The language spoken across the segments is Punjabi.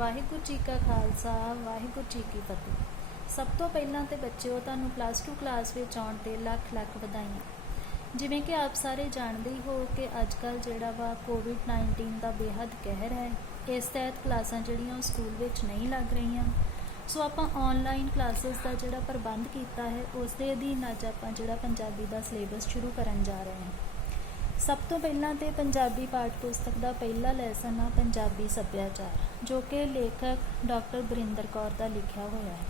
ਵਾਹਿਗੁਰੂ ਜੀ ਕਾ ਖਾਲਸਾ ਵਾਹਿਗੁਰੂ ਜੀ ਕੀ ਫਤਿਹ। ਸਭ ਤੋਂ ਪਹਿਲਾਂ ਤੇ ਬੱਚਿਓ ਤੁਹਾਨੂੰ +2 ਕਲਾਸ ਵਿੱਚ ਆਉਣ ਤੇ ਲੱਖ ਲੱਖ ਵਧਾਈਆਂ। ਜਿਵੇਂ ਕਿ ਆਪ ਸਾਰੇ ਜਾਣਦੇ ਹੀ ਹੋ ਕਿ ਅੱਜ ਕੱਲ੍ਹ ਜਿਹੜਾ ਵਾ ਕੋਵਿਡ-19 ਦਾ ਬੇਹੱਦ ਕਹਿਰ ਹੈ। ਇਸ ਤਹਿਤ ਕਲਾਸਾਂ ਜਿਹੜੀਆਂ ਉਹ ਸਕੂਲ ਵਿੱਚ ਨਹੀਂ ਲੱਗ ਰਹੀਆਂ। ਸੋ ਆਪਾਂ ਆਨਲਾਈਨ ਕਲਾਸਿਸ ਦਾ ਜਿਹੜਾ ਪ੍ਰਬੰਧ ਕੀਤਾ ਹੈ ਉਸ ਦੇ ਅਧੀਨ ਅੱਜ ਆਪਾਂ ਜਿਹੜਾ ਪੰਜਾਬੀ ਦਾ ਸਿਲੇਬਸ ਸ਼ੁਰੂ ਕਰਨ ਜਾ ਰਹੇ ਹਾਂ। ਸਭ ਤੋਂ ਪਹਿਲਾਂ ਤੇ ਪੰਜਾਬੀ ਪਾਠ ਪੁਸਤਕ ਦਾ ਪਹਿਲਾ ਲੈਸਨ ਆ ਪੰਜਾਬੀ ਸੱਭਿਆਚਾਰ, ਜੋ ਕਿ ਲੇਖਕ ਡਾਕਟਰ ਬਰਿੰਦਰ ਕੌਰ ਦਾ ਲਿਖਿਆ ਹੋਇਆ ਹੈ।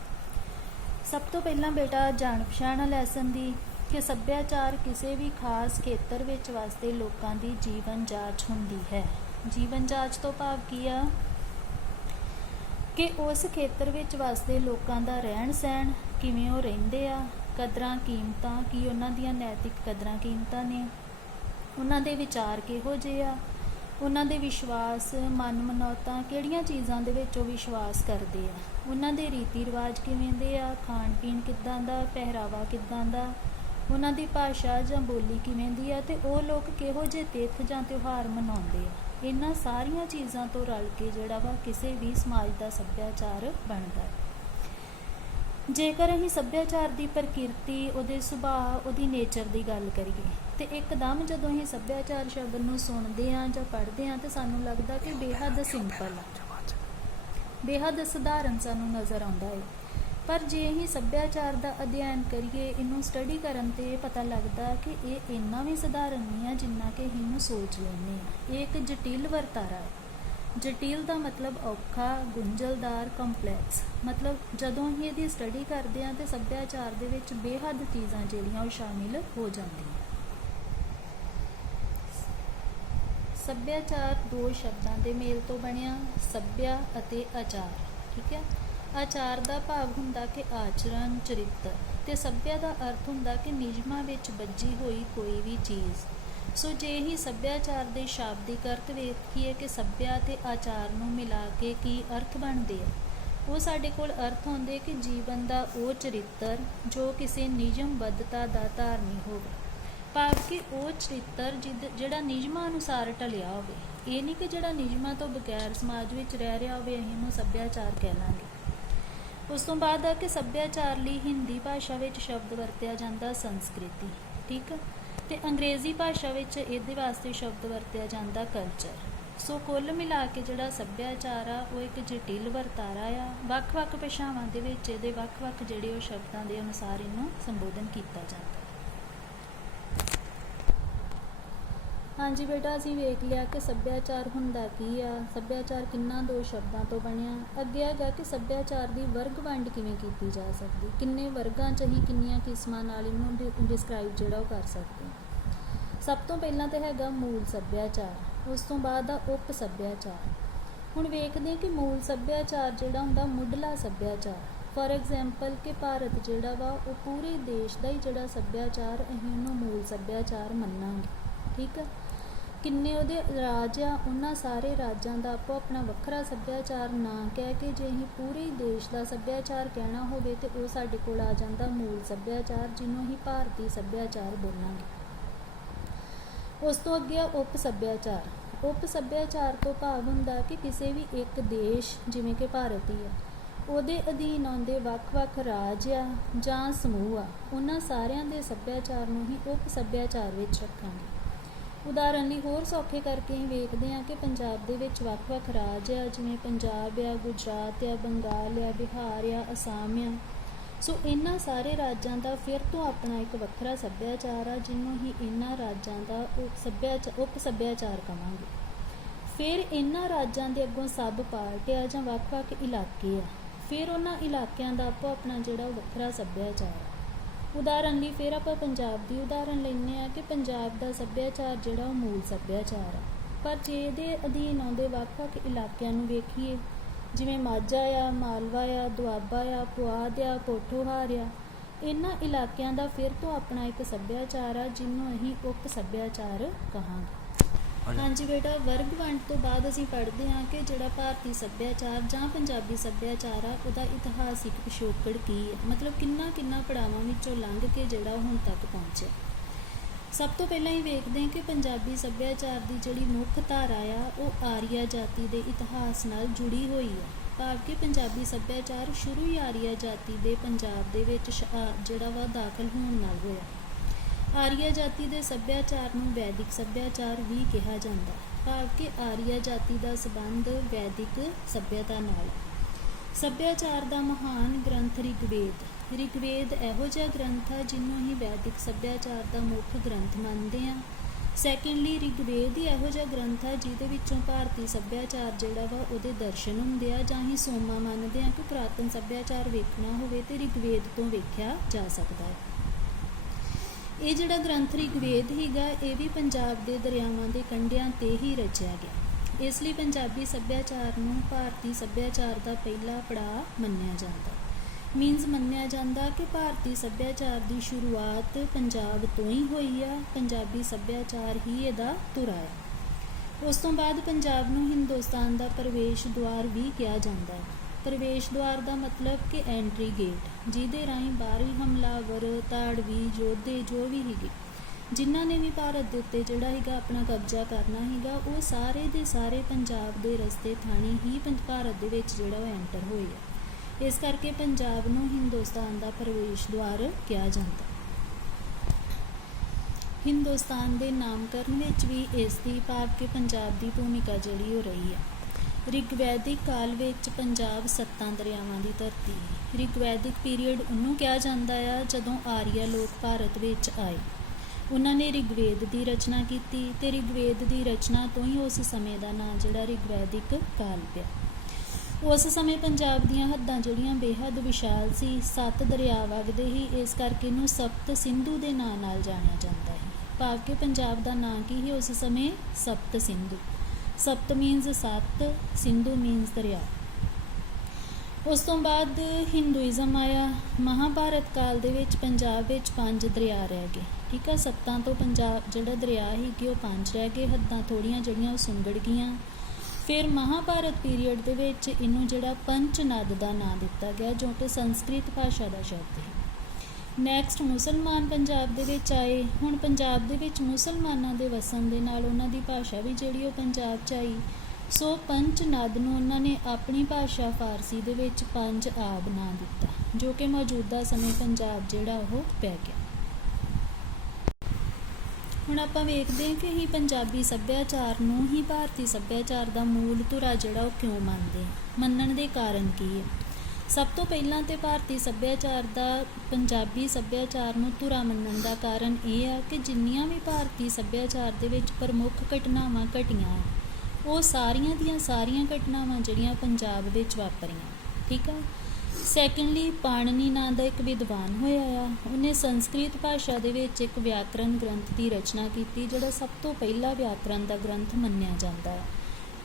ਸਭ ਤੋਂ ਪਹਿਲਾਂ ਬੇਟਾ ਜਾਣ ਪਛਾਣ ਲੈਸਨ ਦੀ ਕਿ ਸੱਭਿਆਚਾਰ ਕਿਸੇ ਵੀ ਖਾਸ ਖੇਤਰ ਵਿੱਚ ਵਸਦੇ ਲੋਕਾਂ ਦੀ ਜੀਵਨ ਜਾਂਚ ਹੁੰਦੀ ਹੈ। ਜੀਵਨ ਜਾਂਚ ਤੋਂ ਭਾਵ ਕੀ ਆ ਕਿ ਉਸ ਖੇਤਰ ਵਿੱਚ ਵਸਦੇ ਲੋਕਾਂ ਦਾ ਰਹਿਣ ਸਹਿਣ, ਕਿਵੇਂ ਉਹ ਰਹਿੰਦੇ ਆ, ਕਦਰਾਂ ਕੀਮਤਾਂ, ਕੀ ਉਹਨਾਂ ਦੀਆਂ ਨੈਤਿਕ ਕਦਰਾਂ ਕੀਮਤਾਂ ਨੇ, ਉਹਨਾਂ ਦੇ ਵਿਚਾਰ ਕਿਹੋ ਜਿਹੇ ਆ, ਉਹਨਾਂ ਦੇ ਵਿਸ਼ਵਾਸ ਮਨ ਮਨੌਤਾਂ ਕਿਹੜੀਆਂ ਚੀਜ਼ਾਂ ਦੇ ਵਿੱਚ ਉਹ ਵਿਸ਼ਵਾਸ ਕਰਦੇ ਆ, ਉਹਨਾਂ ਦੇ ਰੀਤੀ ਰਿਵਾਜ ਕਿਵੇਂ ਦੇ ਆ, ਖਾਣ ਪੀਣ ਕਿੱਦਾਂ ਦਾ, ਪਹਿਰਾਵਾ ਕਿੱਦਾਂ ਦਾ, ਉਹਨਾਂ ਦੀ ਭਾਸ਼ਾ ਜਾਂ ਬੋਲੀ ਕਿਵੇਂ ਦੀ ਆ, ਤੇ ਉਹ ਲੋਕ ਕਿਹੋ ਜਿਹੇ ਤਿੱਥ ਜਾਂ ਤਿਉਹਾਰ ਮਨਾਉਂਦੇ ਆ। ਇਹਨਾਂ ਸਾਰੀਆਂ ਚੀਜ਼ਾਂ ਤੋਂ ਰਲ ਕੇ ਜਿਹੜਾ ਵਾ ਕਿਸੇ ਵੀ ਸਮਾਜ ਦਾ ਸੱਭਿਆਚਾਰ ਬਣਦਾ ਹੈ। ਜੇਕਰ ਅਸੀਂ ਸੱਭਿਆਚਾਰ ਦੀ ਪ੍ਰਕਿਰਤੀ, ਉਹਦੇ ਸੁਭਾਅ, ਉਹਦੀ ਨੇਚਰ ਦੀ ਗੱਲ ਕਰੀਏ ਤੇ ਇੱਕਦਮ ਜਦੋਂ ਅਸੀਂ ਸੱਭਿਆਚਾਰ ਸ਼ਬਦ ਨੂੰ ਸੁਣਦੇ ਹਾਂ ਜਾਂ ਪੜ੍ਹਦੇ ਹਾਂ ਤਾਂ ਸਾਨੂੰ ਲੱਗਦਾ ਕਿ ਬੇਹੱਦ ਸਿੰਪਲ ਆ, ਬੇਹੱਦ ਸਧਾਰਨ ਸਾਨੂੰ ਨਜ਼ਰ ਆਉਂਦਾ ਹੈ। ਪਰ ਜੇ ਅਸੀਂ ਸੱਭਿਆਚਾਰ ਦਾ ਅਧਿਐਨ ਕਰੀਏ, ਇਹਨੂੰ ਸਟੱਡੀ ਕਰਨ ਤੇ ਪਤਾ ਲੱਗਦਾ ਕਿ ਇਹ ਇੰਨਾ ਵੀ ਸਧਾਰਨ ਨਹੀਂ ਆ ਜਿੰਨਾ ਕਿ ਅਸੀਂ ਇਹਨੂੰ ਸੋਚ ਲੈਂਦੇ ਹਾਂ। ਇਹ ਇੱਕ ਜਟਿਲ ਵਰਤਾਰਾ ਹੈ। ਜਟਿਲ ਦਾ ਮਤਲਬ ਔਖਾ, ਗੁੰਝਲਦਾਰ, ਕੰਪਲੈਕਸ। ਮਤਲਬ ਜਦੋਂ ਅਸੀਂ ਇਹਦੀ ਸਟੱਡੀ ਕਰਦੇ ਹਾਂ ਤੇ ਸੱਭਿਆਚਾਰ ਦੇ ਵਿੱਚ ਬੇਹੱਦ ਚੀਜ਼ਾਂ ਜਿਹੜੀਆਂ ਉਹ ਸ਼ਾਮਿਲ ਹੋ ਜਾਂਦੀਆਂ। ਸੱਭਿਆਚਾਰ ਦੋ ਸ਼ਬਦਾਂ ਦੇ ਮੇਲ ਤੋਂ ਬਣਿਆ, ਸੱਭਿਆ ਅਤੇ ਆਚਾਰ। ਠੀਕ ਹੈ। ਆਚਾਰ ਦਾ ਭਾਵ ਹੁੰਦਾ ਕਿ ਆਚਰਣ, ਚਰਿੱਤਰ, ਤੇ ਸੱਭਿਆ ਦਾ ਅਰਥ ਹੁੰਦਾ ਕਿ ਨਿਯਮਾਂ ਵਿੱਚ ਬੱਝੀ ਹੋਈ ਕੋਈ ਵੀ ਚੀਜ਼। ਸੋ ਜੇ ਹੀ ਸੱਭਿਆਚਾਰ ਦੇ ਸ਼ਾਬਦਿਕ ਅਰਥ ਵੇਖੀਏ ਕਿ ਸੱਭਿਆ ਤੇ ਆਚਾਰ ਨੂੰ ਮਿਲਾ ਕੇ ਕੀ ਅਰਥ ਬਣਦੇ ਆ, ਉਹ ਸਾਡੇ ਕੋਲ ਅਰਥ ਹੁੰਦੇ ਕਿ ਜੀਵਨ ਦਾ ਉਹ ਚਰਿੱਤਰ ਜੋ ਕਿਸੇ ਨਿਯਮਬੱਧਤਾ ਦਾ ਧਾਰਨੀ ਹੋਵੇ। ਭਾਵ ਕਿ ਉਹ ਚਰਿੱਤਰ ਜਿਹੜਾ ਨਿਯਮਾਂ ਅਨੁਸਾਰ ਢਲਿਆ ਹੋਵੇ। ਇਹ ਨਹੀਂ ਕਿ ਜਿਹੜਾ ਨਿਯਮਾਂ ਤੋਂ ਬਗੈਰ ਸਮਾਜ ਵਿੱਚ ਰਹਿ ਰਿਹਾ ਹੋਵੇ ਅਸੀਂ ਇਹਨੂੰ ਸੱਭਿਆਚਾਰ ਕਹਿ ਲਾਂਗੇ। ਉਸ ਤੋਂ ਬਾਅਦ ਆ ਕਿ ਸੱਭਿਆਚਾਰ ਲਈ ਹਿੰਦੀ ਭਾਸ਼ਾ ਵਿੱਚ ਸ਼ਬਦ ਵਰਤਿਆ ਜਾਂਦਾ ਸੰਸਕ੍ਰਿਤੀ। ਠੀਕ ਹੈ। ਤੇ ਅੰਗਰੇਜ਼ੀ ਭਾਸ਼ਾ ਵਿੱਚ ਇਹਦੇ ਵਾਸਤੇ ਸ਼ਬਦ ਵਰਤਿਆ ਜਾਂਦਾ ਕਲਚਰ। ਸੋ ਕੁੱਲ ਮਿਲਾ ਕੇ ਜਿਹੜਾ ਸੱਭਿਆਚਾਰ ਆ ਉਹ ਇੱਕ ਜਟਿਲ ਵਰਤਾਰਾ ਆ। ਵੱਖ-ਵੱਖ ਭਾਸ਼ਾਵਾਂ ਦੇ ਵਿੱਚ ਇਹਦੇ ਵੱਖ-ਵੱਖ ਜਿਹੜੇ ਉਹ ਸ਼ਬਦਾਂ ਦੇ ਅਨੁਸਾਰ ਇਹਨੂੰ ਸੰਬੋਧਨ ਕੀਤਾ ਜਾਂਦਾ। ਹਾਂਜੀ ਬੇਟਾ, ਅਸੀਂ ਵੇਖ ਲਿਆ ਕਿ ਸੱਭਿਆਚਾਰ ਹੁੰਦਾ ਕੀ ਆ, ਸੱਭਿਆਚਾਰ ਕਿੰਨਾ ਦੋ ਸ਼ਬਦਾਂ ਤੋਂ ਬਣਿਆ। ਅੱਗੇ ਹੈਗਾ ਕਿ ਸੱਭਿਆਚਾਰ ਦੀ ਵਰਗ ਵੰਡ ਕਿਵੇਂ ਕੀਤੀ ਜਾ ਸਕਦੀ, ਕਿੰਨੇ ਵਰਗਾਂ 'ਚ ਅਸੀਂ ਕਿੰਨੀਆਂ ਕਿਸਮਾਂ ਨਾਲ ਇਹਨੂੰ ਡਿਸਕ੍ਰਾਈਬ ਜਿਹੜਾ ਉਹ ਕਰ ਸਕਦੇ ਹਾਂ। ਸਭ ਤੋਂ ਪਹਿਲਾਂ ਤਾਂ ਹੈਗਾ ਮੂਲ ਸੱਭਿਆਚਾਰ, ਉਸ ਤੋਂ ਬਾਅਦ ਆ ਉਪ ਸੱਭਿਆਚਾਰ। ਹੁਣ ਵੇਖਦੇ ਕਿ ਮੂਲ ਸੱਭਿਆਚਾਰ ਜਿਹੜਾ ਹੁੰਦਾ ਮੁੱਢਲਾ ਸੱਭਿਆਚਾਰ। ਫੋਰ ਐਗਜ਼ਾਮਪਲ ਕਿ ਭਾਰਤ ਜਿਹੜਾ ਵਾ ਉਹ ਪੂਰੇ ਦੇਸ਼ ਦਾ ਹੀ ਜਿਹੜਾ ਸੱਭਿਆਚਾਰ ਅਸੀਂ ਉਹਨੂੰ ਮੂਲ ਸੱਭਿਆਚਾਰ ਮੰਨਾਂਗੇ। ਠੀਕ ਹੈ। ਕਿੰਨੇ ਉਹਦੇ ਰਾਜ ਆ, ਉਹਨਾਂ ਸਾਰੇ ਰਾਜਾਂ ਦਾ ਆਪੋ ਆਪਣਾ ਵੱਖਰਾ ਸੱਭਿਆਚਾਰ ਨਾ ਕਹਿ ਕੇ ਜੇ ਅਸੀਂ ਪੂਰੇ ਦੇਸ਼ ਦਾ ਸੱਭਿਆਚਾਰ ਕਹਿਣਾ ਹੋਵੇ ਤਾਂ ਉਹ ਸਾਡੇ ਕੋਲ ਆ ਜਾਂਦਾ ਮੂਲ ਸੱਭਿਆਚਾਰ, ਜਿਹਨੂੰ ਅਸੀਂ ਭਾਰਤੀ ਸੱਭਿਆਚਾਰ ਬੋਲਾਂਗੇ। ਉਸ ਤੋਂ ਅੱਗੇ ਆ ਉਪ ਸੱਭਿਆਚਾਰ। ਉਪ ਸੱਭਿਆਚਾਰ ਤੋਂ ਭਾਵ ਹੁੰਦਾ ਕਿ ਕਿਸੇ ਵੀ ਇੱਕ ਦੇਸ਼, ਜਿਵੇਂ ਕਿ ਭਾਰਤ ਹੀ ਆ, ਉਹਦੇ ਅਧੀਨ ਆਉਂਦੇ ਵੱਖ-ਵੱਖ ਰਾਜ ਆ ਜਾਂ ਸਮੂਹ ਆ, ਉਹਨਾਂ ਸਾਰਿਆਂ ਦੇ ਸੱਭਿਆਚਾਰ ਨੂੰ ਹੀ ਉਪ ਸੱਭਿਆਚਾਰ ਵਿੱਚ ਰੱਖਾਂਗੇ। ਉਦਾਹਰਨ ਲਈ ਹੋਰ ਸੌਖੇ ਕਰਕੇ ਅਸੀਂ ਵੇਖਦੇ ਹਾਂ ਕਿ ਪੰਜਾਬ ਦੇ ਵਿੱਚ ਵੱਖ-ਵੱਖ ਰਾਜ ਆ, ਜਿਵੇਂ ਪੰਜਾਬ ਆ, ਗੁਜਰਾਤ ਆ, ਬੰਗਾਲ ਆ, ਬਿਹਾਰ ਆ, ਅਸਾਮ ਆ। ਸੋ ਇਹਨਾਂ ਸਾਰੇ ਰਾਜਾਂ ਦਾ ਫਿਰ ਤੋਂ ਆਪਣਾ ਇੱਕ ਵੱਖਰਾ ਸੱਭਿਆਚਾਰ ਆ, ਜਿਹਨੂੰ ਹੀ ਇਹਨਾਂ ਰਾਜਾਂ ਦਾ ਉਪ ਸੱਭਿਆਚਾਰ ਕਹਾਂਗੇ। ਫਿਰ ਇਹਨਾਂ ਰਾਜਾਂ ਦੇ ਅੱਗੋਂ ਸਬ ਪਾਰਟ ਆ ਜਾਂ ਵੱਖ-ਵੱਖ ਇਲਾਕੇ ਆ, ਫਿਰ ਉਹਨਾਂ ਇਲਾਕਿਆਂ ਦਾ ਆਪੋ ਆਪਣਾ ਜਿਹੜਾ ਵੱਖਰਾ ਸੱਭਿਆਚਾਰ ਆ। ਉਦਾਹਰਨ ਲਈ ਫਿਰ ਆਪਾਂ ਪੰਜਾਬ ਦੀ ਉਦਾਹਰਨ ਲੈਂਦੇ ਹਾਂ ਕਿ ਪੰਜਾਬ ਦਾ ਸੱਭਿਆਚਾਰ ਜਿਹੜਾ ਉਹ ਮੂਲ ਸੱਭਿਆਚਾਰ ਆ। ਪਰ ਜੇ ਇਹਦੇ ਅਧੀਨ ਆਉਂਦੇ ਵੱਖ-ਵੱਖ ਇਲਾਕਿਆਂ ਨੂੰ ਵੇਖੀਏ, ਜਿਵੇਂ ਮਾਝਾ ਆ, ਮਾਲਵਾ ਆ, ਦੁਆਬਾ ਆ, ਪੁਆਧ ਆ, ਪੋਠੋਹਾਰ ਆ, ਇਹਨਾਂ ਇਲਾਕਿਆਂ ਦਾ ਫਿਰ ਤੋਂ ਆਪਣਾ ਇੱਕ ਸੱਭਿਆਚਾਰ ਆ, ਜਿਹਨੂੰ ਅਸੀਂ ਉਪ ਸੱਭਿਆਚਾਰ ਕਹਾਂਗੇ। ਹਾਂਜੀ ਬੇਟਾ, ਵਰਗ ਵੰਡ ਤੋਂ ਬਾਅਦ ਅਸੀਂ ਪੜ੍ਹਦੇ ਹਾਂ ਕਿ ਜਿਹੜਾ ਭਾਰਤੀ ਸੱਭਿਆਚਾਰ ਜਾਂ ਪੰਜਾਬੀ ਸੱਭਿਆਚਾਰ ਆ ਉਹਦਾ ਇਤਿਹਾਸਿਕ ਪਿਛੋਕੜ ਕੀ ਹੈ, ਮਤਲਬ ਕਿੰਨਾ ਪੜਾਵਾਂ ਵਿੱਚੋਂ ਲੰਘ ਕੇ ਜਿਹੜਾ ਉਹ ਹੁਣ ਤੱਕ ਪਹੁੰਚਿਆ। ਸਭ ਤੋਂ ਪਹਿਲਾਂ ਹੀ ਵੇਖਦੇ ਹਾਂ ਕਿ ਪੰਜਾਬੀ ਸੱਭਿਆਚਾਰ ਦੀ ਜਿਹੜੀ ਮੁੱਖ ਧਾਰਾ ਆ ਉਹ ਆਰੀਆ ਜਾਤੀ ਦੇ ਇਤਿਹਾਸ ਨਾਲ ਜੁੜੀ ਹੋਈ ਆ। ਭਾਵ ਕਿ ਪੰਜਾਬੀ ਸੱਭਿਆਚਾਰ ਸ਼ੁਰੂ ਹੀ ਆਰੀਆ ਜਾਤੀ ਦੇ ਪੰਜਾਬ ਦੇ ਵਿੱਚ ਜਿਹੜਾ ਵਾ ਦਾਖਲ ਹੋਣ ਨਾਲ ਹੋਇਆ। ਆਰੀਆ ਜਾਤੀ ਦੇ ਸੱਭਿਆਚਾਰ ਨੂੰ ਵੈਦਿਕ ਸੱਭਿਆਚਾਰ ਵੀ ਕਿਹਾ ਜਾਂਦਾ, ਭਾਵ ਕਿ ਆਰੀਆ ਜਾਤੀ ਦਾ ਸੰਬੰਧ ਵੈਦਿਕ ਸੱਭਿਅਤਾ ਨਾਲ। ਸੱਭਿਆਚਾਰ ਦਾ ਮਹਾਨ ਗ੍ਰੰਥ ਰਿਗਵੇਦ। ਰਿਗਵੇਦ ਇਹੋ ਜਿਹਾ ਗ੍ਰੰਥ ਆ ਜਿਹਨੂੰ ਅਸੀਂ ਵੈਦਿਕ ਸੱਭਿਆਚਾਰ ਦਾ ਮੁੱਖ ਗ੍ਰੰਥ ਮੰਨਦੇ ਹਾਂ। ਸੈਕੰਡਲੀ, ਰਿਗਵੇਦ ਹੀ ਇਹੋ ਜਿਹਾ ਗ੍ਰੰਥ ਆ ਜਿਹਦੇ ਵਿੱਚੋਂ ਭਾਰਤੀ ਸੱਭਿਆਚਾਰ ਜਿਹੜਾ ਵਾ ਉਹਦੇ ਦਰਸ਼ਨ ਹੁੰਦੇ ਆ, ਜਾਂ ਅਸੀਂ ਸੋਮਾ ਮੰਨਦੇ ਹਾਂ ਕਿ ਪੁਰਾਤਨ ਸੱਭਿਆਚਾਰ ਵੇਖਣਾ ਹੋਵੇ ਤੇ ਰਿਗਵੇਦ ਤੋਂ ਵੇਖਿਆ ਜਾ ਸਕਦਾ ਹੈ। ਇਹ ਜਿਹੜਾ ਗ੍ਰੰਥ ਰਿਗਵੇਦ ਹੀਗਾ ਇਹ ਵੀ ਪੰਜਾਬ ਦੇ ਦਰਿਆਵਾਂ ਦੇ ਕੰਢਿਆਂ ਤੇ ਹੀ ਰਚਿਆ ਗਿਆ। ਇਸ ਲਈ ਪੰਜਾਬੀ ਸੱਭਿਆਚਾਰ ਨੂੰ ਭਾਰਤੀ ਸੱਭਿਆਚਾਰ ਦਾ ਪਹਿਲਾ ਪੜਾਅ ਮੰਨਿਆ ਜਾਂਦਾ। ਮੰਨਿਆ ਜਾਂਦਾ ਕਿ ਭਾਰਤੀ ਸੱਭਿਆਚਾਰ ਦੀ ਸ਼ੁਰੂਆਤ ਪੰਜਾਬ ਤੋਂ ਹੀ ਹੋਈ ਆ, ਪੰਜਾਬੀ ਸੱਭਿਆਚਾਰ ਹੀ ਇਹਦਾ ਧੁਰਾ ਹੈ। ਉਸ ਤੋਂ ਬਾਅਦ ਪੰਜਾਬ ਨੂੰ ਹਿੰਦੁਸਤਾਨ ਦਾ ਪ੍ਰਵੇਸ਼ ਦੁਆਰ ਵੀ ਕਿਹਾ ਜਾਂਦਾ ਹੈ। ਪ੍ਰਵੇਸ਼ ਦੁਆਰ ਦਾ ਮਤਲਬ ਕਿ ਐਂਟਰੀ ਗੇਟ, ਜਿਹਦੇ ਰਾਹੀਂ ਬਾਹਰੀ ਹਮਲਾਵਰ, ਤਾੜਵੀ, ਯੋਧੇ ਜੋ ਵੀ ਸੀਗੇ ਜਿਨ੍ਹਾਂ ਨੇ ਵੀ ਭਾਰਤ ਦੇ ਉੱਤੇ ਜਿਹੜਾ ਹੈਗਾ ਆਪਣਾ ਕਬਜ਼ਾ ਕਰਨਾ ਹੈਗਾ, ਉਹ ਸਾਰੇ ਦੇ ਸਾਰੇ ਪੰਜਾਬ ਦੇ ਰਸਤੇ ਥਾਣੀ ਹੀ ਭਾਰਤ ਦੇ ਵਿੱਚ ਜਿਹੜਾ ਉਹ ਐਂਟਰ ਹੋਏ ਆ। ਇਸ ਕਰਕੇ ਪੰਜਾਬ ਨੂੰ ਹਿੰਦੁਸਤਾਨ ਦਾ ਪ੍ਰਵੇਸ਼ ਦੁਆਰ ਕਿਹਾ ਜਾਂਦਾ। ਹਿੰਦੁਸਤਾਨ ਦੇ ਨਾਮਕਰਨ ਵਿੱਚ ਵੀ ਇਸ ਦੀ ਭਾਵ ਕਿ ਪੰਜਾਬ ਦੀ ਭੂਮਿਕਾ ਜਿਹੜੀ ਉਹ ਰਹੀ ਹੈ। ਰਿਗਵੈਦਿਕ ਕਾਲ ਵਿੱਚ ਪੰਜਾਬ 7 ਦਰਿਆਵਾਂ ਦੀ ਧਰਤੀ ਹੈ। ਰਿਗਵੈਦਿਕ ਪੀਰੀਅਡ ਉਹਨੂੰ ਕਿਹਾ ਜਾਂਦਾ ਆ ਜਦੋਂ ਆਰੀਆ ਲੋਕ ਭਾਰਤ ਵਿੱਚ ਆਏ। ਉਹਨਾਂ ਨੇ ਰਿਗਵੇਦ ਦੀ ਰਚਨਾ ਕੀਤੀ ਤੇ ਰਿਗਵੇਦ ਦੀ ਰਚਨਾ ਤੋਂ ਹੀ ਉਸ ਸਮੇਂ ਦਾ ਨਾਂ ਜਿਹੜਾ ਰਿਗਵੈਦਿਕ ਕਾਲ ਪਿਆ। ਉਸ ਸਮੇਂ ਪੰਜਾਬ ਦੀਆਂ ਹੱਦਾਂ ਜਿਹੜੀਆਂ ਬੇਹੱਦ ਵਿਸ਼ਾਲ ਸੀ, 7 ਦਰਿਆ ਵਗਦੇ ਹੀ, ਇਸ ਕਰਕੇ ਇਹਨੂੰ ਸਪਤ ਸਿੰਧੂ ਦੇ ਨਾਂ ਨਾਲ ਜਾਣਿਆ ਜਾਂਦਾ ਹੈ। ਭਾਵ ਕਿ ਪੰਜਾਬ ਦਾ ਨਾਂ ਕੀ ਸੀ ਉਸ ਸਮੇਂ? ਸਪਤ ਸਿੰਧੂ। ਸਪਤ ਮੀਨਸ 7, ਸਿੰਧੂ ਮੀਨਸ ਦਰਿਆ। ਉਸ ਤੋਂ ਬਾਅਦ ਹਿੰਦੂਇਜ਼ਮ ਆਇਆ। ਮਹਾਭਾਰਤ ਕਾਲ ਦੇ ਵਿੱਚ ਪੰਜਾਬ ਵਿੱਚ 5 ਦਰਿਆ ਰਹਿ ਗਏ। ਠੀਕ ਆ, 7 ਤੋਂ ਪੰਜਾਬ ਜਿਹੜਾ ਦਰਿਆ ਸੀਗੇ ਉਹ 5 ਰਹਿ ਗਏ। ਹੱਦਾਂ ਥੋੜ੍ਹੀਆਂ ਜਿਹੜੀਆਂ ਉਹ ਸੁੰਗੜ ਗਈਆਂ। ਫਿਰ ਮਹਾਭਾਰਤ ਪੀਰੀਅਡ ਦੇ ਵਿੱਚ ਇਹਨੂੰ ਜਿਹੜਾ ਪੰਚਨਦ ਦਾ ਨਾਂ ਦਿੱਤਾ ਗਿਆ, ਜੋ ਕਿ ਸੰਸਕ੍ਰਿਤ ਭਾਸ਼ਾ ਦਾ ਸ਼ਬਦ ਹੈ। ਨੈਕਸਟ ਮੁਸਲਮਾਨ ਪੰਜਾਬ ਦੇ ਵਿੱਚ ਆਏ। ਹੁਣ ਪੰਜਾਬ ਦੇ ਵਿੱਚ ਮੁਸਲਮਾਨਾਂ ਦੇ ਵਸਣ ਦੇ ਨਾਲ ਉਹਨਾਂ ਦੀ ਭਾਸ਼ਾ ਵੀ ਜਿਹੜੀ ਉਹ ਪੰਜਾਬ 'ਚ ਆਈ। ਸੋ ਪੰਚਨਦ ਨੂੰ ਉਹਨਾਂ ਨੇ ਆਪਣੀ ਭਾਸ਼ਾ ਫਾਰਸੀ ਦੇ ਵਿੱਚ ਪੰਜ ਆਬ ਨਾਂ ਦਿੱਤਾ, ਜੋ ਕਿ ਮੌਜੂਦਾ ਸਮੇਂ ਪੰਜਾਬ ਜਿਹੜਾ ਉਹ ਪੈ ਗਿਆ। ਹੁਣ ਆਪਾਂ ਵੇਖਦੇ ਹਾਂ ਕਿ ਅਸੀਂ ਪੰਜਾਬੀ ਸੱਭਿਆਚਾਰ ਨੂੰ ਹੀ ਭਾਰਤੀ ਸੱਭਿਆਚਾਰ ਦਾ ਮੂਲ ਧੁਰਾ ਜਿਹੜਾ ਉਹ ਕਿਉਂ ਮੰਨਦੇ ਹਾਂ, ਮੰਨਣ ਦੇ ਕਾਰਨ ਕੀ ਹੈ। ਸਭ ਤੋਂ ਪਹਿਲਾਂ ਤੇ ਭਾਰਤੀ ਸੱਭਿਆਚਾਰ ਦਾ ਪੰਜਾਬੀ ਸੱਭਿਆਚਾਰ ਨੂੰ ਧੁਰਾ ਮੰਨਣ ਦਾ ਕਾਰਨ ਇਹ ਆ ਕਿ ਜਿੰਨੀਆਂ ਵੀ ਭਾਰਤੀ ਸੱਭਿਆਚਾਰ ਦੇ ਵਿੱਚ ਪ੍ਰਮੁੱਖ ਘਟਨਾਵਾਂ ਘਟੀਆਂ, ਉਹ ਸਾਰੀਆਂ ਦੀਆਂ ਸਾਰੀਆਂ ਘਟਨਾਵਾਂ ਜਿਹੜੀਆਂ ਪੰਜਾਬ ਵਿੱਚ ਵਾਪਰੀਆਂ। ਠੀਕ ਆ। ਸੈਕੰਡਲੀ, ਪਾਣਨੀ ਨਾਂ ਦਾ ਇੱਕ ਵਿਦਵਾਨ ਹੋਇਆ ਆ। ਉਹਨੇ ਸੰਸਕ੍ਰਿਤ ਭਾਸ਼ਾ ਦੇ ਵਿੱਚ ਇੱਕ ਵਿਆਕਰਨ ਗ੍ਰੰਥ ਦੀ ਰਚਨਾ ਕੀਤੀ, ਜਿਹੜਾ ਸਭ ਤੋਂ ਪਹਿਲਾ ਵਿਆਕਰਨ ਦਾ ਗ੍ਰੰਥ ਮੰਨਿਆ ਜਾਂਦਾ ਹੈ।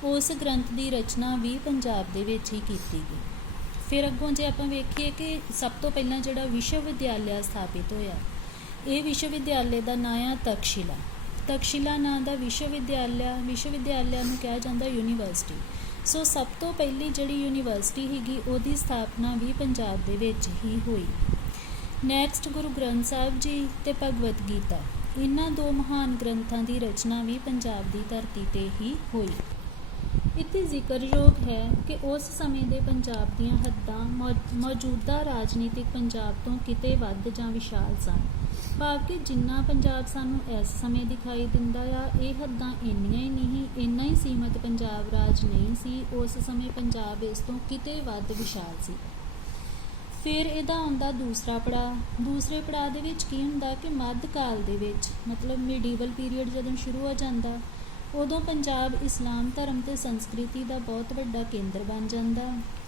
ਉਸ ਗ੍ਰੰਥ ਦੀ ਰਚਨਾ ਵੀ ਪੰਜਾਬ ਦੇ ਵਿੱਚ ਹੀ ਕੀਤੀ ਗਈ। ਫਿਰ ਅੱਗੋਂ ਜੇ ਆਪਾਂ ਵੇਖੀਏ ਕਿ ਸਭ ਤੋਂ ਪਹਿਲਾਂ ਜਿਹੜਾ ਵਿਸ਼ਵ ਵਿਦਿਆਲਿਆ ਸਥਾਪਿਤ ਹੋਇਆ, ਇਹ ਵਿਸ਼ਵ ਵਿਦਿਆਲੇ ਦਾ ਨਾਂ ਆ ਤਕਸ਼ਿਲਾ। ਤਕਸ਼ਿਲਾ ਨਾਂ ਦਾ ਵਿਸ਼ਵ ਵਿਦਿਆਲਿਆ ਨੂੰ ਕਿਹਾ ਜਾਂਦਾ ਯੂਨੀਵਰਸਿਟੀ। ਸੋ ਸਭ ਤੋਂ ਪਹਿਲੀ ਜਿਹੜੀ ਯੂਨੀਵਰਸਿਟੀ ਸੀਗੀ ਉਹਦੀ ਸਥਾਪਨਾ ਵੀ ਪੰਜਾਬ ਦੇ ਵਿੱਚ ਹੀ ਹੋਈ। ਨੈਕਸਟ, ਗੁਰੂ ਗ੍ਰੰਥ ਸਾਹਿਬ ਜੀ ਤੇ ਭਗਵਤ ਗੀਤਾ, ਇਹਨਾਂ 2 ਮਹਾਨ ਗ੍ਰੰਥਾਂ ਦੀ ਰਚਨਾ ਵੀ ਪੰਜਾਬ ਦੀ ਧਰਤੀ 'ਤੇ ਹੀ ਹੋਈ। ਇੱਥੇ ਜ਼ਿਕਰਯੋਗ ਹੈ ਕਿ ਉਸ ਸਮੇਂ ਦੇ ਪੰਜਾਬ ਦੀਆਂ ਹੱਦਾਂ ਮੌਜੂਦਾ ਰਾਜਨੀਤਿਕ ਪੰਜਾਬ ਤੋਂ ਕਿਤੇ ਵੱਧ ਜਾਂ ਵਿਸ਼ਾਲ ਸਨ। ਭਾਵ ਕਿ ਜਿੰਨਾ ਪੰਜਾਬ ਸਾਨੂੰ ਇਸ ਸਮੇਂ ਦਿਖਾਈ ਦਿੰਦਾ ਆ, ਇਹ ਹੱਦਾਂ ਇੰਨੀਆਂ ਹੀ ਨਹੀਂ, ਇੰਨਾ ਹੀ ਸੀਮਤ ਪੰਜਾਬ ਰਾਜ ਨਹੀਂ ਸੀ। ਉਸ ਸਮੇਂ ਪੰਜਾਬ ਇਸ ਤੋਂ ਕਿਤੇ ਵੱਧ ਵਿਸ਼ਾਲ ਸੀ। ਫਿਰ ਇਹਦਾ ਆਉਂਦਾ ਦੂਸਰਾ ਪੜਾਅ। ਦੂਸਰੇ ਪੜਾਅ ਦੇ ਵਿੱਚ ਕੀ ਹੁੰਦਾ ਕਿ ਮੱਧ ਕਾਲ ਦੇ ਵਿੱਚ, ਮਤਲਬ ਮਿਡੀਵਲ ਪੀਰੀਅਡ ਜਦੋਂ ਸ਼ੁਰੂ ਹੋ ਜਾਂਦਾ, ਉਦੋਂ ਪੰਜਾਬ ਇਸਲਾਮ ਧਰਮ ਅਤੇ ਸੰਸਕ੍ਰਿਤੀ ਦਾ ਬਹੁਤ ਵੱਡਾ ਕੇਂਦਰ ਬਣ ਜਾਂਦਾ।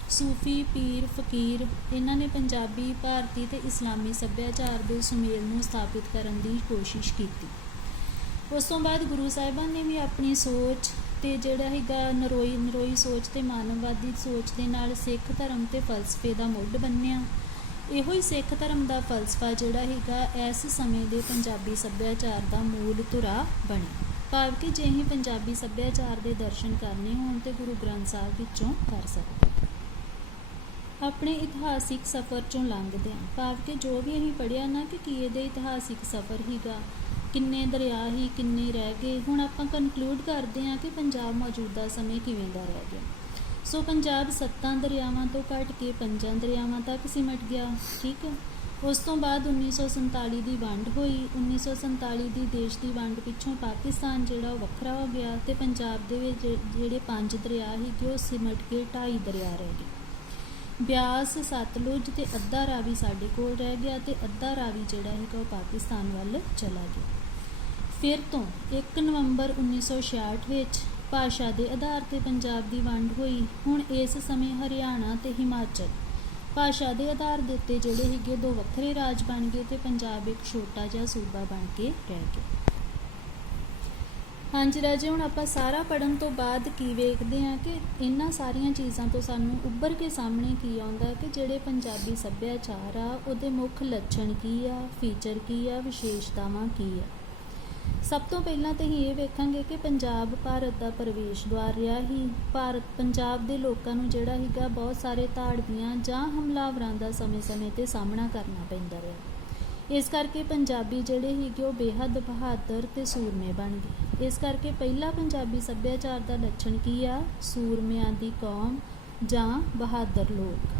ਸੂਫੀ, ਪੀਰ, ਫਕੀਰ, ਇਹਨਾਂ ਨੇ ਪੰਜਾਬੀ, ਭਾਰਤੀ ਅਤੇ ਇਸਲਾਮੀ ਸੱਭਿਆਚਾਰ ਦੇ ਸੁਮੇਲ ਨੂੰ ਸਥਾਪਿਤ ਕਰਨ ਦੀ ਕੋਸ਼ਿਸ਼ ਕੀਤੀ। ਉਸ ਤੋਂ ਬਾਅਦ ਗੁਰੂ ਸਾਹਿਬਾਨ ਨੇ ਵੀ ਆਪਣੀ ਸੋਚ ਅਤੇ ਜਿਹੜਾ ਹੈਗਾ ਨਰੋਈ ਸੋਚ ਅਤੇ ਮਾਨਵਵਾਦੀ ਸੋਚ ਦੇ ਨਾਲ ਸਿੱਖ ਧਰਮ ਅਤੇ ਫਲਸਫੇ ਦਾ ਮੁੱਢ ਬੰਨ੍ਹਿਆ। ਇਹੋ ਹੀ ਸਿੱਖ ਧਰਮ ਦਾ ਫਲਸਫਾ ਜਿਹੜਾ ਹੈਗਾ ਇਸ ਸਮੇਂ ਦੇ ਪੰਜਾਬੀ ਸੱਭਿਆਚਾਰ ਦਾ ਮੂਲ ਧੁਰਾ ਬਣਿਆ। ਭਾਵ ਕਿ ਜੇ ਅਸੀਂ ਪੰਜਾਬੀ ਸੱਭਿਆਚਾਰ ਦੇ ਦਰਸ਼ਨ ਕਰਨੇ ਹੋਣ ਤਾਂ ਗੁਰੂ ਗ੍ਰੰਥ ਸਾਹਿਬ ਵਿੱਚੋਂ ਕਰ ਸਕਦੇ। ਆਪਣੇ ਇਤਿਹਾਸਿਕ ਸਫ਼ਰ 'ਚੋਂ ਲੰਘਦੇ ਹਾਂ, ਭਾਵ ਕਿ ਜੋ ਵੀ ਅਸੀਂ ਪੜ੍ਹਿਆ ਨਾ ਕਿ ਕੀ ਇਹਦੇ ਇਤਿਹਾਸਿਕ ਸਫ਼ਰ ਹੀਗਾ, ਕਿੰਨੇ ਦਰਿਆ ਹੀ, ਕਿੰਨੇ ਰਹਿ ਗਏ। ਹੁਣ ਆਪਾਂ ਕਨਕਲੂਡ ਕਰਦੇ ਹਾਂ ਕਿ ਪੰਜਾਬ ਮੌਜੂਦਾ ਸਮੇਂ ਕਿਵੇਂ ਦਾ ਰਹਿ ਗਿਆ। ਸੋ ਪੰਜਾਬ 7 ਦਰਿਆਵਾਂ ਤੋਂ ਘੱਟ ਕੇ 5 ਦਰਿਆਵਾਂ ਤੱਕ ਸਿਮਟ ਗਿਆ। ਠੀਕ ਹੈ। ਉਸ ਤੋਂ ਬਾਅਦ 1947 ਦੀ ਵੰਡ ਹੋਈ। 1947 ਦੀ ਦੇਸ਼ ਦੀ ਵੰਡ ਪਿੱਛੋਂ ਪਾਕਿਸਤਾਨ ਜਿਹੜਾ ਉਹ ਵੱਖਰਾ ਹੋ ਗਿਆ ਅਤੇ ਪੰਜਾਬ ਦੇ ਵਿੱਚ ਜਿਹੜੇ 5 ਦਰਿਆ ਸੀਗੇ ਉਹ ਸਿਮਟ ਕੇ 2.5 ਦਰਿਆ ਰਹਿ ਗਏ। ਬਿਆਸ, ਸਤਲੁਜ ਅਤੇ ਅੱਧਾ ਰਾਵੀ ਸਾਡੇ ਕੋਲ ਰਹਿ ਗਿਆ ਅਤੇ ਅੱਧਾ ਰਾਵੀ ਜਿਹੜਾ ਹੈਗਾ ਉਹ ਪਾਕਿਸਤਾਨ ਵੱਲ ਚਲਾ ਗਿਆ। ਫਿਰ ਤੋਂ 1 ਨਵੰਬਰ 1966 ਵਿੱਚ ਭਾਸ਼ਾ ਦੇ ਆਧਾਰ 'ਤੇ ਪੰਜਾਬ ਦੀ ਵੰਡ ਹੋਈ। ਹੁਣ ਇਸ ਸਮੇਂ ਹਰਿਆਣਾ ਅਤੇ ਹਿਮਾਚਲ ਭਾਸ਼ਾ ਦੇ ਆਧਾਰ ਦੇ ਉੱਤੇ ਜਿਹੜੇ ਹੈਗੇ 2 ਵੱਖਰੇ ਰਾਜ ਬਣ ਗਏ ਅਤੇ ਪੰਜਾਬ ਇੱਕ ਛੋਟਾ ਜਿਹਾ ਸੂਬਾ ਬਣ ਕੇ ਰਹਿ ਗਿਆ। ਹਾਂਜੀ ਰਾਜੇ, ਹੁਣ ਆਪਾਂ ਸਾਰਾ ਪੜ੍ਹਨ ਤੋਂ ਬਾਅਦ ਕੀ ਵੇਖਦੇ ਹਾਂ ਕਿ ਇਹਨਾਂ ਸਾਰੀਆਂ ਚੀਜ਼ਾਂ ਤੋਂ ਸਾਨੂੰ ਉੱਭਰ ਕੇ ਸਾਹਮਣੇ ਕੀ ਆਉਂਦਾ ਕਿ ਜਿਹੜੇ ਪੰਜਾਬੀ ਸੱਭਿਆਚਾਰ ਆ ਉਹਦੇ ਮੁੱਖ ਲੱਛਣ ਕੀ ਆ, ਫੀਚਰ ਕੀ ਆ, ਵਿਸ਼ੇਸ਼ਤਾਵਾਂ ਕੀ ਆ। ਸਭ ਤੋਂ ਪਹਿਲਾਂ ਤਾਂ ਅਸੀਂ ਇਹ ਵੇਖਾਂਗੇ ਕਿ ਪੰਜਾਬ ਭਾਰਤ ਦਾ ਪ੍ਰਵੇਸ਼ ਦੁਆਰ ਰਿਹਾ ਹੀ। ਪੰਜਾਬ ਦੇ ਲੋਕਾਂ ਨੂੰ ਜਿਹੜਾ ਸੀਗਾ ਬਹੁਤ ਸਾਰੇ ਧਾੜਵੀਆਂ ਜਾਂ ਹਮਲਾਵਰਾਂ ਦਾ ਸਮੇਂ-ਸਮੇਂ 'ਤੇ ਸਾਹਮਣਾ ਕਰਨਾ ਪੈਂਦਾ ਰਿਹਾ। ਇਸ ਕਰਕੇ ਪੰਜਾਬੀ ਜਿਹੜੇ ਸੀਗੇ ਉਹ ਬੇਹੱਦ ਬਹਾਦਰ ਅਤੇ ਸੂਰਮੇ ਬਣ ਗਏ। ਇਸ ਕਰਕੇ ਪਹਿਲਾ ਪੰਜਾਬੀ ਸੱਭਿਆਚਾਰ ਦਾ ਲੱਛਣ ਕੀ ਆ? ਸੂਰਮਿਆਂ ਦੀ ਕੌਮ ਜਾਂ ਬਹਾਦਰ ਲੋਕ।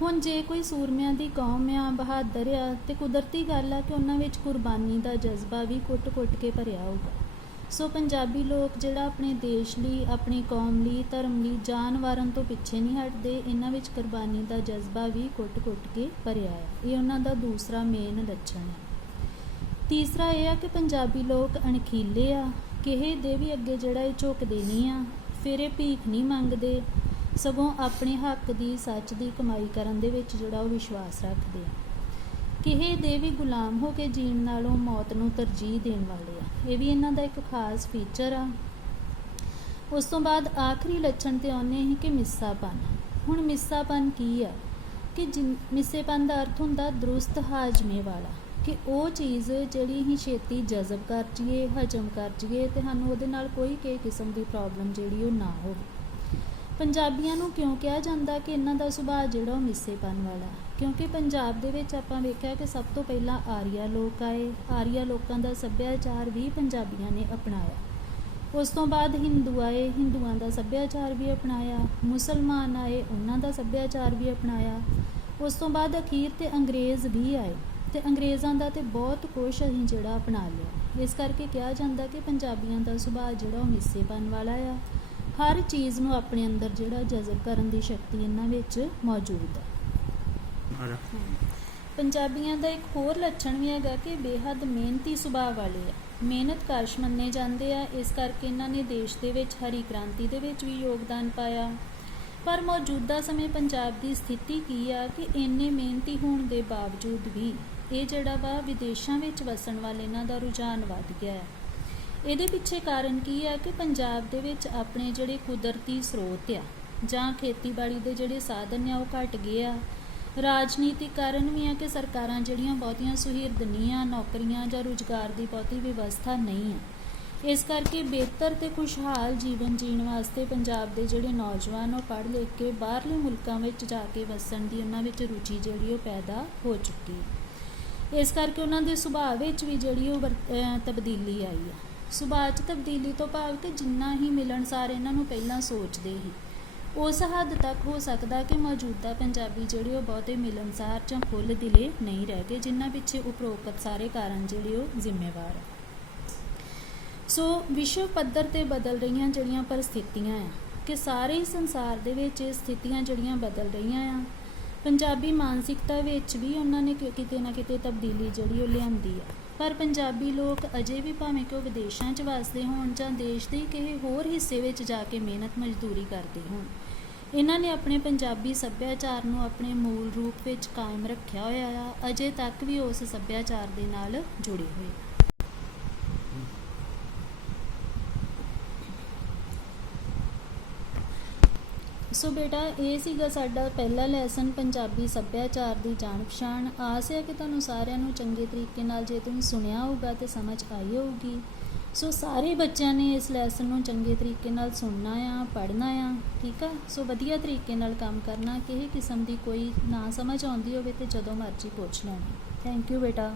ਹੁਣ ਜੇ ਕੋਈ ਸੂਰਮਿਆਂ ਦੀ ਕੌਮ ਆ, ਬਹਾਦਰ ਆ, ਅਤੇ ਕੁਦਰਤੀ ਗੱਲ ਆ ਕਿ ਉਹਨਾਂ ਵਿੱਚ ਕੁਰਬਾਨੀ ਦਾ ਜਜ਼ਬਾ ਵੀ ਕੁੱਟ-ਕੁੱਟ ਕੇ ਭਰਿਆ ਹੋਊਗਾ। ਸੋ ਪੰਜਾਬੀ ਲੋਕ ਜਿਹੜਾ ਆਪਣੇ ਦੇਸ਼ ਲਈ, ਆਪਣੀ ਕੌਮ ਲਈ, ਧਰਮ ਲਈ ਜਾਨ ਵਾਰਨ ਤੋਂ ਪਿੱਛੇ ਨਹੀਂ ਹਟਦੇ। ਇਹਨਾਂ ਵਿੱਚ ਕੁਰਬਾਨੀ ਦਾ ਜਜ਼ਬਾ ਵੀ ਕੁੱਟ-ਕੁੱਟ ਕੇ ਭਰਿਆ ਹੈ। ਇਹ ਉਹਨਾਂ ਦਾ ਦੂਸਰਾ ਮੇਨ ਲੱਛਣ ਹੈ। ਤੀਸਰਾ ਇਹ ਆ ਕਿ ਪੰਜਾਬੀ ਲੋਕ ਅਣਖੀਲੇ ਆ, ਕਿਸੇ ਦੇ ਵੀ ਅੱਗੇ ਜਿਹੜਾ ਇਹ ਝੁਕਦੇ ਨਹੀਂ ਆ, ਫਿਰ ਇਹ ਭੀਖ ਨਹੀਂ ਮੰਗਦੇ, ਸਗੋਂ ਆਪਣੇ ਹੱਕ ਦੀ, ਸੱਚ ਦੀ ਕਮਾਈ ਕਰਨ ਦੇ ਵਿੱਚ ਜਿਹੜਾ ਉਹ ਵਿਸ਼ਵਾਸ ਰੱਖਦੇ ਆ। ਕਿਸੇ ਦੇ ਵੀ ਗੁਲਾਮ ਹੋ ਕੇ ਜੀਣ ਨਾਲੋਂ ਮੌਤ ਨੂੰ ਤਰਜੀਹ ਦੇਣ ਵਾਲੇ ਆ। ਇਹ ਵੀ ਇਹਨਾਂ ਦਾ ਇੱਕ ਖਾਸ ਫੀਚਰ ਆ। ਉਸ ਤੋਂ ਬਾਅਦ ਆਖਰੀ ਲੱਛਣ 'ਤੇ ਆਉਂਦੇ ਸੀ ਕਿ ਮਿੱਸਾਪਨ। ਹੁਣ ਮਿੱਸਾਪਨ ਕੀ ਆ ਕਿ ਮਿੱਸੇਪਨ ਦਾ ਅਰਥ ਹੁੰਦਾ ਦਰੁਸਤ ਹਾਜ਼ਮੇ ਵਾਲਾ, ਕਿ ਉਹ ਚੀਜ਼ ਜਿਹੜੀ ਅਸੀਂ ਛੇਤੀ ਜਜ਼ਬ ਕਰ ਜਾਈਏ, ਹਜ਼ਮ ਕਰ ਜਾਈਏ ਅਤੇ ਸਾਨੂੰ ਉਹਦੇ ਨਾਲ ਕੋਈ ਕਿਸੇ ਕਿਸਮ ਦੀ ਪ੍ਰੋਬਲਮ ਜਿਹੜੀ ਉਹ ਨਾ ਹੋਵੇ। ਪੰਜਾਬੀਆਂ ਨੂੰ ਕਿਉਂ ਕਿਹਾ ਜਾਂਦਾ ਕਿ ਇਹਨਾਂ ਦਾ ਸੁਭਾਅ ਜਿਹੜਾ ਉਹ ਮਿੱਸੇਪਨ ਵਾਲਾ? ਕਿਉਂਕਿ ਪੰਜਾਬ ਦੇ ਵਿੱਚ ਆਪਾਂ ਵੇਖਿਆ ਕਿ ਸਭ ਤੋਂ ਪਹਿਲਾਂ ਆਰੀਆ ਲੋਕ ਆਏ। ਆਰੀਆ ਲੋਕਾਂ ਦਾ ਸੱਭਿਆਚਾਰ ਵੀ ਪੰਜਾਬੀਆਂ ਨੇ ਅਪਣਾਇਆ। ਉਸ ਤੋਂ ਬਾਅਦ ਹਿੰਦੂ ਆਏ, ਹਿੰਦੂਆਂ ਦਾ ਸੱਭਿਆਚਾਰ ਵੀ ਅਪਣਾਇਆ। ਮੁਸਲਮਾਨ ਆਏ, ਉਹਨਾਂ ਦਾ ਸੱਭਿਆਚਾਰ ਵੀ ਅਪਣਾਇਆ। ਉਸ ਤੋਂ ਬਾਅਦ ਅਖੀਰ 'ਤੇ ਅੰਗਰੇਜ਼ ਵੀ ਆਏ ਅਤੇ ਅੰਗਰੇਜ਼ਾਂ ਦਾ ਤਾਂ ਬਹੁਤ ਕੁਛ ਅਸੀਂ ਜਿਹੜਾ ਅਪਣਾ ਲਿਆ। ਇਸ ਕਰਕੇ ਕਿਹਾ ਜਾਂਦਾ ਕਿ ਪੰਜਾਬੀਆਂ ਦਾ ਸੁਭਾਅ ਜਿਹੜਾ ਉਹ ਮਿੱਸੇਪਨ ਵਾਲਾ ਆ। ਹਰ ਚੀਜ਼ ਨੂੰ ਆਪਣੇ ਅੰਦਰ ਜਿਹੜਾ ਜਜ਼ਬ ਕਰਨ ਦੀ ਸ਼ਕਤੀ ਇਹਨਾਂ ਵਿੱਚ ਮੌਜੂਦ ਹੈ। ਪੰਜਾਬੀਆਂ ਦਾ ਇੱਕ ਹੋਰ ਲੱਛਣ ਵੀ ਹੈਗਾ ਕਿ ਬੇਹੱਦ ਮਿਹਨਤੀ ਸੁਭਾਅ ਵਾਲੇ ਆ, ਮਿਹਨਤਕਸ਼ ਮੰਨੇ ਜਾਂਦੇ ਆ। ਇਸ ਕਰਕੇ ਇਹਨਾਂ ਨੇ ਦੇਸ਼ ਦੇ ਵਿੱਚ ਹਰੀ ਕ੍ਰਾਂਤੀ ਦੇ ਵਿੱਚ ਵੀ ਯੋਗਦਾਨ ਪਾਇਆ। ਪਰ ਮੌਜੂਦਾ ਸਮੇਂ ਪੰਜਾਬ ਦੀ ਸਥਿਤੀ ਕੀ ਆ ਕਿ ਇੰਨੇ ਮਿਹਨਤੀ ਹੋਣ ਦੇ ਬਾਵਜੂਦ ਵੀ ਇਹ ਜਿਹੜਾ ਵਾ ਵਿਦੇਸ਼ਾਂ ਵਿੱਚ ਵਸਣ ਵੱਲ ਇਹਨਾਂ ਦਾ ਰੁਝਾਨ ਵੱਧ ਗਿਆ ਹੈ। ਇਹਦੇ ਪਿੱਛੇ ਕਾਰਨ ਕੀ ਆ ਕਿ ਪੰਜਾਬ ਦੇ ਵਿੱਚ ਆਪਣੇ ਜਿਹੜੇ ਕੁਦਰਤੀ ਸਰੋਤ ਆ ਜਾਂ ਖੇਤੀਬਾੜੀ ਦੇ ਜਿਹੜੇ ਸਾਧਨ ਆ ਉਹ ਘੱਟ ਗਏ ਆ। ਰਾਜਨੀਤਿਕ ਕਾਰਨ ਵੀ ਆ ਕਿ ਸਰਕਾਰਾਂ ਜਿਹੜੀਆਂ ਬਹੁਤੀਆਂ ਸੁਹਿਰਦ ਨਹੀਂ ਆ, ਨੌਕਰੀਆਂ ਜਾਂ ਰੁਜ਼ਗਾਰ ਦੀ ਬਹੁਤੀ ਵਿਵਸਥਾ ਨਹੀਂ ਆ। ਇਸ ਕਰਕੇ ਬਿਹਤਰ ਅਤੇ ਖੁਸ਼ਹਾਲ ਜੀਵਨ ਜੀਣ ਵਾਸਤੇ ਪੰਜਾਬ ਦੇ ਜਿਹੜੇ ਨੌਜਵਾਨ ਉਹ ਪੜ੍ਹ ਲਿਖ ਕੇ ਬਾਹਰਲੇ ਮੁਲਕਾਂ ਵਿੱਚ ਜਾ ਕੇ ਵਸਣ ਦੀ ਉਹਨਾਂ ਵਿੱਚ ਰੁਚੀ ਜਿਹੜੀ ਉਹ ਪੈਦਾ ਹੋ ਚੁੱਕੀ। ਇਸ ਕਰਕੇ ਉਹਨਾਂ ਦੇ ਸੁਭਾਅ ਵਿੱਚ ਵੀ ਜਿਹੜੀ ਉਹ ਤਬਦੀਲੀ ਆਈ ਆ। ਸੁਭਾਅ 'ਚ ਤਬਦੀਲੀ ਤੋਂ ਭਾਵ ਕਿ ਜਿੰਨਾ ਹੀ ਮਿਲਣਸਾਰ ਇਹਨਾਂ ਨੂੰ ਪਹਿਲਾਂ ਸੋਚਦੇ ਸੀ, ਉਸ ਹੱਦ ਤੱਕ ਹੋ ਸਕਦਾ ਕਿ ਮੌਜੂਦਾ ਪੰਜਾਬੀ ਜਿਹੜੇ ਉਹ ਬਹੁਤੇ ਮਿਲਣਸਾਰ ਜਾਂ ਖੁੱਲ੍ਹ ਦਿਲੇ ਨਹੀਂ ਰਹਿ ਗਏ, ਜਿਨ੍ਹਾਂ ਪਿੱਛੇ ਉਪਰੋਕਤ ਸਾਰੇ ਕਾਰਨ ਜਿਹੜੇ ਉਹ ਜ਼ਿੰਮੇਵਾਰ ਹੈ। ਸੋ ਵਿਸ਼ਵ ਪੱਧਰ 'ਤੇ ਬਦਲ ਰਹੀਆਂ ਜਿਹੜੀਆਂ ਪਰਿਸਥਿਤੀਆਂ ਆ ਕਿ ਸਾਰੇ ਹੀ ਸੰਸਾਰ ਦੇ ਵਿੱਚ ਇਹ ਸਥਿਤੀਆਂ ਜਿਹੜੀਆਂ ਬਦਲ ਰਹੀਆਂ ਆ, ਪੰਜਾਬੀ ਮਾਨਸਿਕਤਾ ਵਿੱਚ ਵੀ ਉਹਨਾਂ ਨੇ ਕਿਤੇ ਨਾ ਕਿਤੇ ਤਬਦੀਲੀ ਜਿਹੜੀ ਉਹ ਲਿਆਂਦੀ ਆ। ਪਰ ਪੰਜਾਬੀ ਲੋਕ ਅਜੇ ਵੀ ਭਾਵੇਂ ਕਿ ਉਹ ਵਿਦੇਸ਼ਾਂ 'ਚ ਵਸਦੇ ਹੋਣ ਜਾਂ ਦੇਸ਼ ਦੇ ਕਿਸੇ ਹੋਰ ਹਿੱਸੇ ਵਿੱਚ ਜਾ ਕੇ ਮਿਹਨਤ ਮਜ਼ਦੂਰੀ ਕਰਦੇ ਹੋਣ, ਇਹਨਾਂ ਨੇ ਆਪਣੇ ਪੰਜਾਬੀ ਸੱਭਿਆਚਾਰ ਨੂੰ ਆਪਣੇ ਮੂਲ ਰੂਪ ਵਿੱਚ ਕਾਇਮ ਰੱਖਿਆ ਹੋਇਆ ਆ। ਅਜੇ ਤੱਕ ਵੀ ਉਸ ਸੱਭਿਆਚਾਰ ਦੇ ਨਾਲ ਜੁੜੇ ਹੋਏ। ਸੋ ਬੇਟਾ, ਇਹ ਸੀਗਾ ਸਾਡਾ ਪਹਿਲਾ ਲੈਸਨ ਪੰਜਾਬੀ ਸੱਭਿਆਚਾਰ ਦੀ ਜਾਣ ਪਛਾਣ। ਆਸ ਹੈ ਕਿ ਤੁਹਾਨੂੰ ਸਾਰਿਆਂ ਨੂੰ ਚੰਗੇ ਤਰੀਕੇ ਨਾਲ ਜੇ ਤੁਸੀਂ ਸੁਣਿਆ ਹੋਊਗਾ ਤਾਂ ਸਮਝ ਆਈ ਹੋਊਗੀ। ਸੋ ਸਾਰੇ ਬੱਚਿਆਂ ਨੇ ਇਸ ਲੈਸਨ ਨੂੰ ਚੰਗੇ ਤਰੀਕੇ ਨਾਲ ਸੁਣਨਾ ਆ, ਪੜ੍ਹਨਾ ਆ, ਠੀਕ ਆ। ਸੋ ਵਧੀਆ ਤਰੀਕੇ ਨਾਲ ਕੰਮ ਕਰਨਾ। ਕਿਸੇ ਕਿਸਮ ਦੀ ਕੋਈ ਨਾ ਸਮਝ ਆਉਂਦੀ ਹੋਵੇ ਤਾਂ ਜਦੋਂ ਮਰਜ਼ੀ ਪੁੱਛ ਲੈਣਾ। ਥੈਂਕ ਯੂ ਬੇਟਾ।